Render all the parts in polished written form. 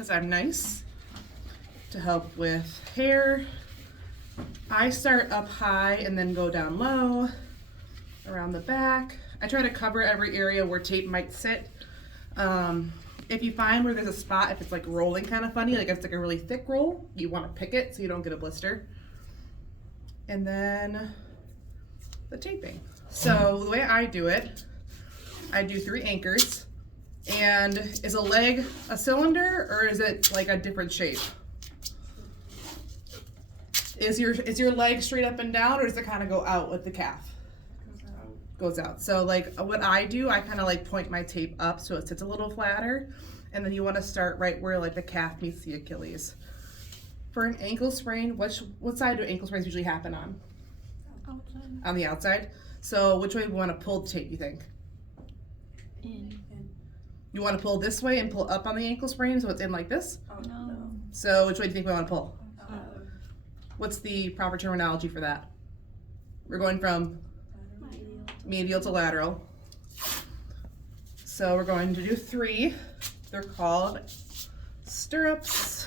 because I'm nice, to help with hair. I start up high and then go down low, around the back. I try to cover every area where tape might sit. If you find where there's a spot, if it's like rolling kind of funny, like if it's like a really thick roll, you want to pick it so you don't get a blister. And then the taping. So the way I do it, I do 3 anchors. And is a leg a cylinder or is it like a different shape? Is your leg straight up and down or does it kind of go out with the calf? Goes out. So like what I do, I kind of like point my tape up so it sits a little flatter, and then you want to start right where like the calf meets the Achilles. For an ankle sprain, what side do ankle sprains usually happen on? Outside. On the outside. So which way we want to pull the tape, you think? In. You want to pull this way and pull up on the ankle sprain so it's in like this? No. So which way do you think we want to pull? What's the proper terminology for that? We're going from medial to lateral. So we're going to do 3. They're called stirrups.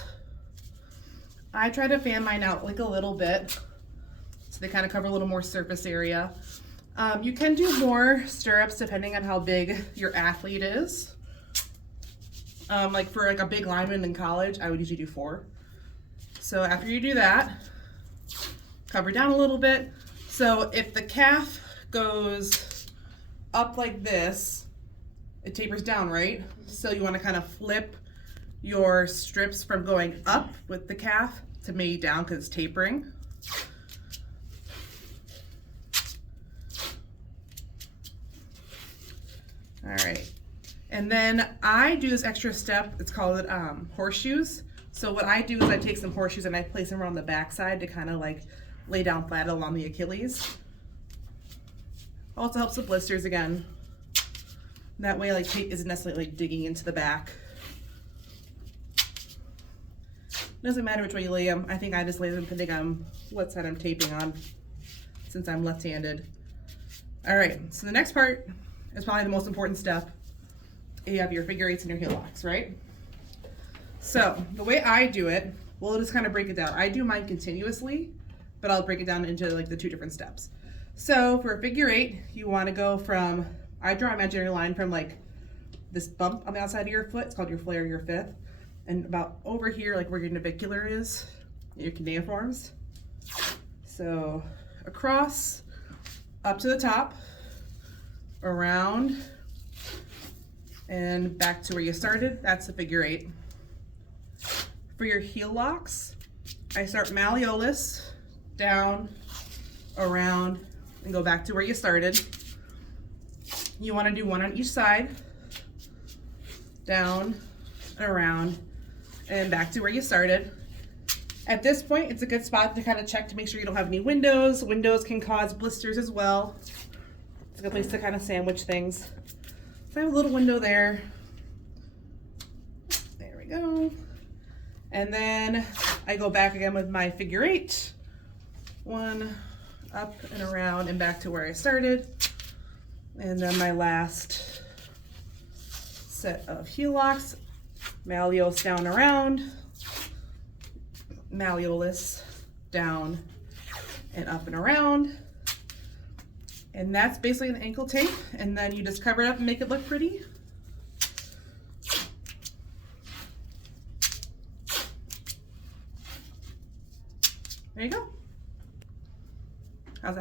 I try to fan mine out like a little bit so they kind of cover a little more surface area. You can do more stirrups depending on how big your athlete is. Like for like a big lineman in college, I would usually do 4. So after you do that, cover down a little bit. So if the calf goes up like this, it tapers down, right? So you want to kind of flip your strips from going up with the calf to maybe down because it's tapering. All right. And then I do this extra step, it's called horseshoes. So what I do is I take some horseshoes and I place them around the backside to kind of like lay down flat along the Achilles. Also helps with blisters again. That way like tape isn't necessarily like digging into the back. Doesn't matter which way you lay them. I think I just lay them depending on what side I'm taping on since I'm left-handed. All right, so the next part is probably the most important step. You have your figure 8s and your heel locks, right? So the way I do it, we'll just kind of break it down. I do mine continuously, but I'll break it down into like the 2 different steps. So for a figure 8, you want to go from, I draw an imaginary line from like this bump on the outside of your foot, it's called your flare, your 5th, and about over here, like where your navicular is, your cuneiforms. So across, up to the top, around, and back to where you started. That's the figure 8. For your heel locks, I start malleolus, down, around, and go back to where you started. You want to do 1 on each side, down, around, and back to where you started. At this point, it's a good spot to kind of check to make sure you don't have any windows. Windows can cause blisters as well. It's a good place to kind of sandwich things. So I have a little window there. There we go. And then I go back again with my figure 8. 1 up and around and back to where I started. And then my last set of heel locks, malleolus down around, malleolus down and up and around. And that's basically an ankle tape. And then you just cover it up and make it look pretty. There you go.